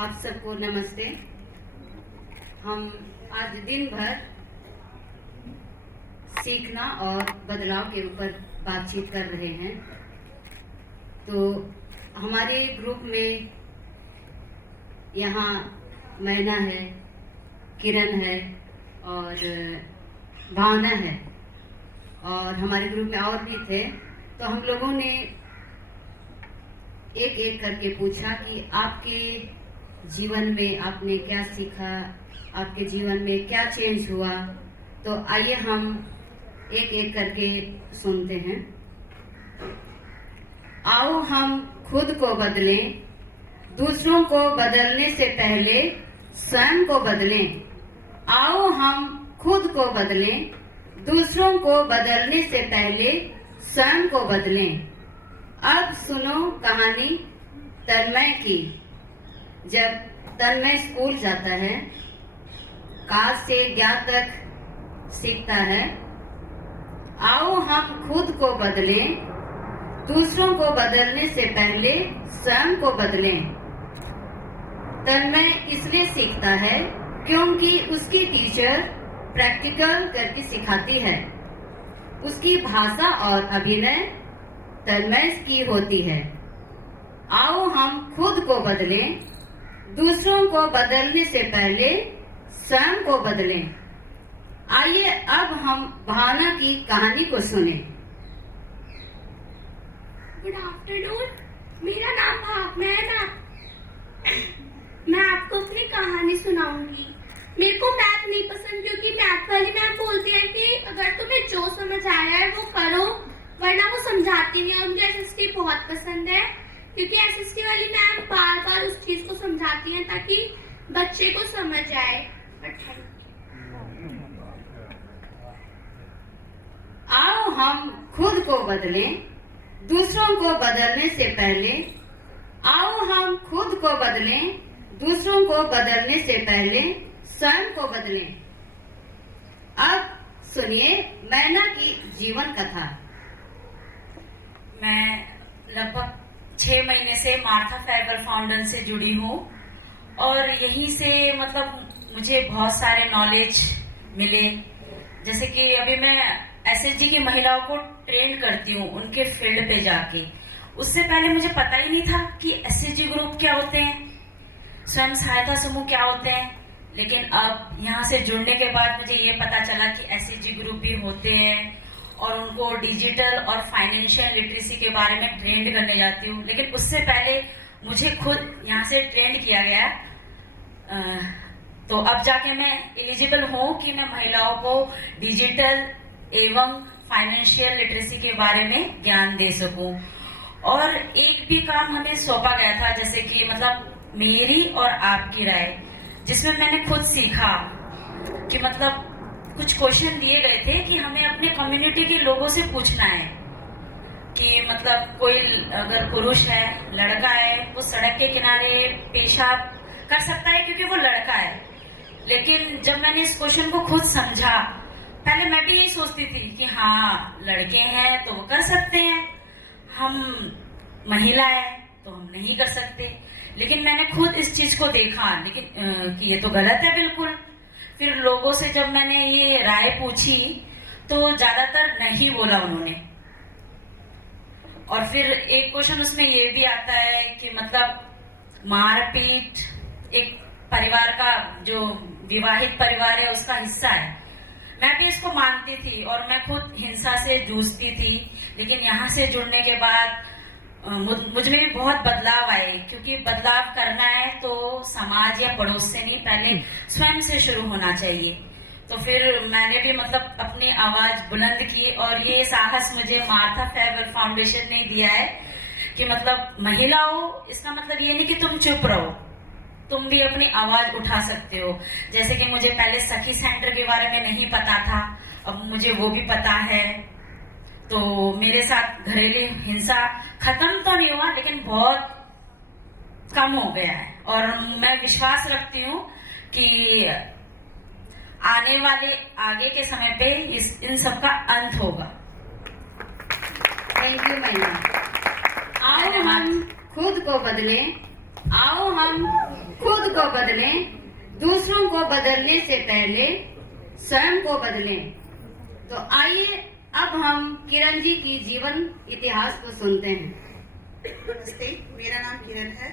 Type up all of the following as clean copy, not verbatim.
आप सबको नमस्ते। हम आज दिन भर सीखना और बदलाव के ऊपर बातचीत कर रहे हैं। तो हमारे ग्रुप में यहाँ मैना है, किरण है और भावना है और हमारे ग्रुप में और भी थे। तो हम लोगों ने एक एक करके पूछा कि आपके जीवन में आपने क्या सीखा, आपके जीवन में क्या चेंज हुआ। तो आइए हम एक एक करके सुनते हैं। आओ हम खुद को बदलें, दूसरों को बदलने से पहले स्वयं को बदलें। आओ हम खुद को बदलें, दूसरों को बदलने से पहले स्वयं को बदलें। अब सुनो कहानी तन्मय की। जब तन्मय स्कूल जाता है, का से ज्ञा तक सीखता है। आओ हम खुद को बदलें, दूसरों को बदलने से पहले स्वयं को बदलें। तन्मय इसलिए सीखता है क्योंकि उसकी टीचर प्रैक्टिकल करके सिखाती है। उसकी भाषा और अभिनय तन्मय की होती है। आओ हम खुद को बदलें, दूसरों को बदलने से पहले स्वयं को बदलें। आइए अब हम भावना की कहानी को सुने। गुड आफ्टरनून, मेरा नाम भावना है। मैं आपको अपनी कहानी सुनाऊंगी। मेरे को मैथ नहीं पसंद क्योंकि मैथ वाली मैम बोलती है कि अगर तुम्हें जो समझ आया है वो करो, वरना वो समझाती नहीं है। मुझे एसएसटी बहुत पसंद है क्योंकि एसएसटी वाली मैम बार बार उस चीज को समझाती है ताकि बच्चे को समझ आए। आओ हम खुद को बदलें, दूसरों को बदलने से पहले। आओ हम खुद को बदलें, दूसरों को बदलने से पहले स्वयं को बदलें। अब सुनिए मैना की जीवन कथा। मैं लगभग 6 महीने से मार्था फेयरवेल फाउंडेशन से जुड़ी हूँ और यहीं से मतलब मुझे बहुत सारे नॉलेज मिले। जैसे कि अभी मैं एसएचजी की महिलाओं को ट्रेन करती हूँ उनके फील्ड पे जाके। उससे पहले मुझे पता ही नहीं था कि एसएचजी ग्रुप क्या होते हैं, स्वयं सहायता समूह क्या होते हैं। लेकिन अब यहाँ से जुड़ने के बाद मुझे ये पता चला कि एसएचजी ग्रुप भी होते हैं और उनको डिजिटल और फाइनेंशियल लिटरेसी के बारे में ट्रेंड करने जाती हूँ। लेकिन उससे पहले मुझे खुद यहाँ से ट्रेंड किया गया। तो अब जाके मैं एलिजिबल हूँ कि मैं महिलाओं को डिजिटल एवं फाइनेंशियल लिटरेसी के बारे में ज्ञान दे सकूं। और एक भी काम हमें सौंपा गया था, जैसे कि मतलब मेरी और आपकी राय, जिसमें मैंने खुद सीखा कि मतलब कुछ क्वेश्चन दिए गए थे कि हमें अपने कम्युनिटी के लोगों से पूछना है कि मतलब कोई अगर पुरुष है, लड़का है, वो सड़क के किनारे पेशाब कर सकता है क्योंकि वो लड़का है। लेकिन जब मैंने इस क्वेश्चन को खुद समझा, पहले मैं भी यही सोचती थी कि हाँ लड़के हैं तो वो कर सकते हैं, हम महिला है तो हम नहीं कर सकते। लेकिन मैंने खुद इस चीज को देखा लेकिन कि ये तो गलत है बिल्कुल। फिर लोगों से जब मैंने ये राय पूछी तो ज्यादातर नहीं बोला उन्होंने। और फिर एक क्वेश्चन उसमें ये भी आता है कि मतलब मारपीट एक परिवार का, जो विवाहित परिवार है उसका हिस्सा है। मैं भी इसको मानती थी और मैं खुद हिंसा से जूझती थी। लेकिन यहाँ से जुड़ने के बाद मुझ में भी बहुत बदलाव आए, क्योंकि बदलाव करना है तो समाज या पड़ोस से नहीं, पहले स्वयं से शुरू होना चाहिए। तो फिर मैंने भी मतलब अपनी आवाज बुलंद की और ये साहस मुझे मार्था फेयरवेल फाउंडेशन ने दिया है कि मतलब महिलाओं, इसका मतलब ये नहीं कि तुम चुप रहो, तुम भी अपनी आवाज उठा सकते हो। जैसे कि मुझे पहले सखी सेंटर के बारे में नहीं पता था, अब मुझे वो भी पता है। तो मेरे साथ घरेलू हिंसा खत्म तो नहीं हुआ लेकिन बहुत कम हो गया है और मैं विश्वास रखती हूँ कि आने वाले आगे के समय पे इन सब का अंत होगा। थैंक यू मैना। आओ हम खुद को बदलें, आओ हम खुद को बदलें, दूसरों को बदलने से पहले स्वयं को बदलें। तो आइए अब हम किरण जी की जीवन इतिहास को सुनते हैं। नमस्ते, मेरा नाम किरण है।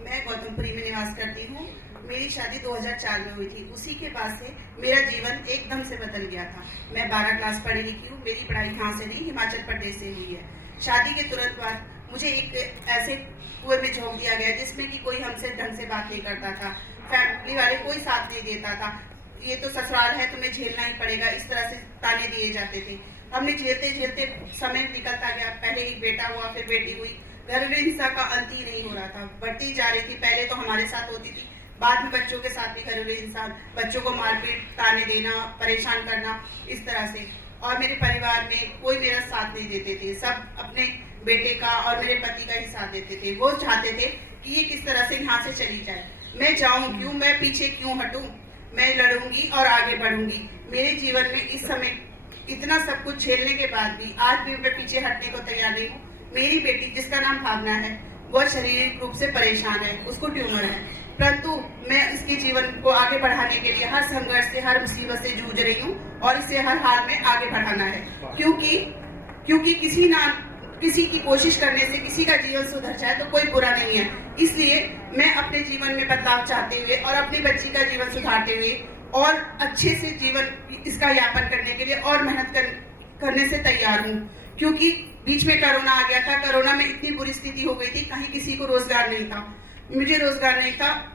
मैं गौतमपुरी में निवास करती हूँ। मेरी शादी 2004 में हुई थी। उसी के बाद से मेरा जीवन एकदम से बदल गया था। मैं 12 क्लास पढ़ी लिखी हूँ। मेरी पढ़ाई यहाँ से नहीं, हिमाचल प्रदेश से हुई है। शादी के तुरंत बाद मुझे एक ऐसे कुएं में झोंक दिया गया जिसमें कि कोई हमसे ढंग से बात नहीं करता था। फैमिली वाले कोई साथ नहीं देता था। ये तो ससुराल है, तुम्हें झेलना ही पड़ेगा, इस तरह से ताने दिए जाते थे। हमने झेलते झेलते समय निकलता गया। पहले एक बेटा हुआ, फिर बेटी हुई। घरेलू हिंसा का अंत ही नहीं हो रहा था, बढ़ती जा रही थी। पहले तो हमारे साथ होती थी, बाद में बच्चों के साथ भी घरेलू हिंसा, बच्चों को मारपीट, ताने देना, परेशान करना, इस तरह से। और मेरे परिवार में कोई मेरा साथ नहीं देते थे। सब अपने बेटे का और मेरे पति का ही साथ देते थे। वो चाहते थे कि ये किस तरह से यहाँ से चली जाए। मैं जाऊं क्यों, मैं पीछे क्यों हटूं, मैं लड़ूंगी और आगे बढ़ूंगी। मेरे जीवन में इस समय इतना सब कुछ झेलने के बाद भी आज भी मैं पीछे हटने को तैयार नहीं हूँ। मेरी बेटी, जिसका नाम भावना है, वह शारीरिक रूप से परेशान है, उसको ट्यूमर है, परंतु मैं इसके जीवन को आगे बढ़ाने के लिए हर संघर्ष से, हर मुसीबत से जूझ रही हूँ और इसे हर हाल में आगे बढ़ाना है। क्योंकि किसी की कोशिश करने से किसी का जीवन सुधर जाए तो कोई बुरा नहीं है। इसलिए मैं अपने जीवन में बदलाव चाहते हुए और अपनी बच्ची का जीवन सुधारते हुए और अच्छे से जीवन इसका यापन करने के लिए और मेहनत करने से तैयार हूँ। क्योंकि बीच में कोरोना आ गया था। कोरोना में इतनी बुरी स्थिति हो गई थी, कहीं किसी को रोजगार नहीं था, मुझे रोजगार नहीं था।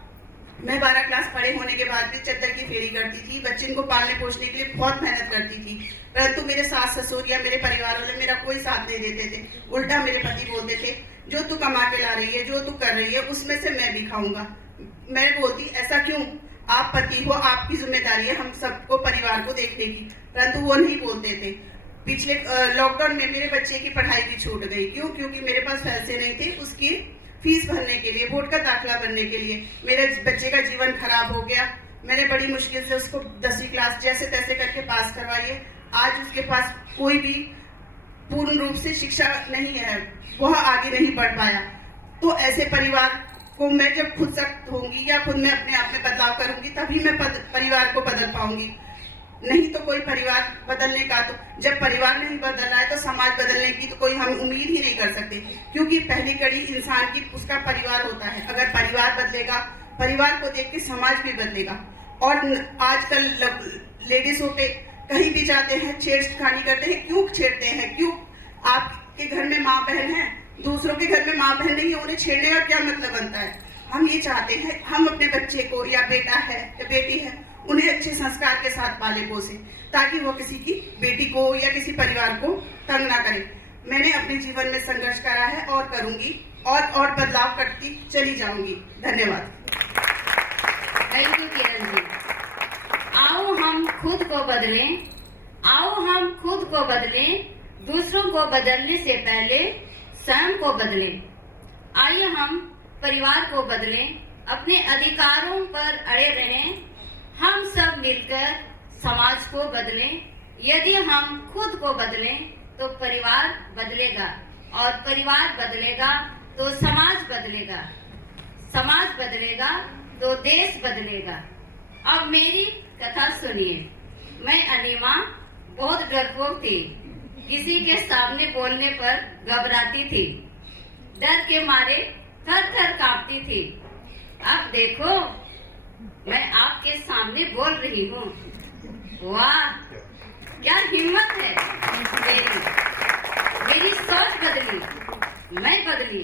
मैं 12 क्लास पढ़े होने के बाद भी चद्दर की फेरी करती थी। बच्चे को पालने पोषने के लिए बहुत मेहनत करती थी, परंतु मेरे सास ससुर या मेरे परिवार वाले मेरा कोई साथ नहीं देते थे। उल्टा मेरे पति बोलते थे, जो तू कमा के ला रही है, जो तू कर रही है, उसमें से मैं भी खाऊंगा। मैं बोलती, ऐसा क्यों, आप पति हो, आपकी जिम्मेदारी है हम सबको परिवार को देखने की, परंतु वो नहीं बोलते थे। पिछले लॉकडाउन में मेरे बच्चे की पढ़ाई भी छूट गई। क्योंकि मेरे पास पैसे नहीं थे उसकी फीस भरने के लिए, बोर्ड का दाखिला भरने के लिए। मेरे बच्चे का जीवन खराब हो गया। मैंने बड़ी मुश्किल से उसको 10वीं क्लास जैसे तैसे करके पास करवाई है। आज उसके पास कोई भी पूर्ण रूप से शिक्षा नहीं है, वह आगे नहीं बढ़ पाया। तो ऐसे परिवार को मैं जब खुद सख्त होंगी या खुद मैं अपने आप में बदलाव करूंगी, तभी मैं परिवार को बदल पाऊंगी। नहीं तो कोई परिवार बदलने का, तो जब परिवार नहीं बदल रहा है तो समाज बदलने की तो कोई हम उम्मीद ही नहीं कर सकते। क्योंकि पहली कड़ी इंसान की उसका परिवार होता है। अगर परिवार बदलेगा, परिवार को देख के समाज भी बदलेगा। और आजकल लेडीजों पे कहीं भी जाते हैं छेड़खानी करते हैं। क्यों छेड़ते हैं? क्यों? आपके घर में माँ बहन है, दूसरों के घर में माँ बहन नहीं है, उन्हें छेड़ने का क्या मतलब बनता है? हम ये चाहते हैं हम अपने बच्चे को, या बेटा है या बेटी है, उन्हें अच्छे संस्कार के साथ पाले पोसे, ताकि वो किसी की बेटी को या किसी परिवार को तंग ना करे। मैंने अपने जीवन में संघर्ष करा है और करूंगी और बदलाव करती चली जाऊंगी। धन्यवाद। Thank you Kiran ji. आओ हम खुद को बदलें, आओ हम खुद को बदलें, दूसरों को बदलने से पहले स्वयं को बदलें। आइए हम परिवार को बदलें, अपने अधिकारों पर अड़े रहें। हम सब मिलकर समाज को बदलें। यदि हम खुद को बदलें तो परिवार बदलेगा, और परिवार बदलेगा तो समाज बदलेगा, समाज बदलेगा तो देश बदलेगा। अब मेरी कथा सुनिए। मैं अनीमा बहुत डरपोक थी। किसी के सामने बोलने पर घबराती थी, डर के मारे थर थर कांपती थी। अब देखो मैं आपके सामने बोल रही हूँ। वाह, क्या हिम्मत है मेरी सोच बदली, मैं बदली।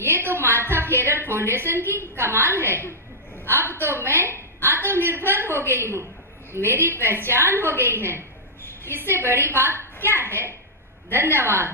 ये तो माथा फेरर फाउंडेशन की कमाल है। अब तो मैं आत्मनिर्भर हो गई हूँ, मेरी पहचान हो गई है। इससे बड़ी बात क्या है? धन्यवाद।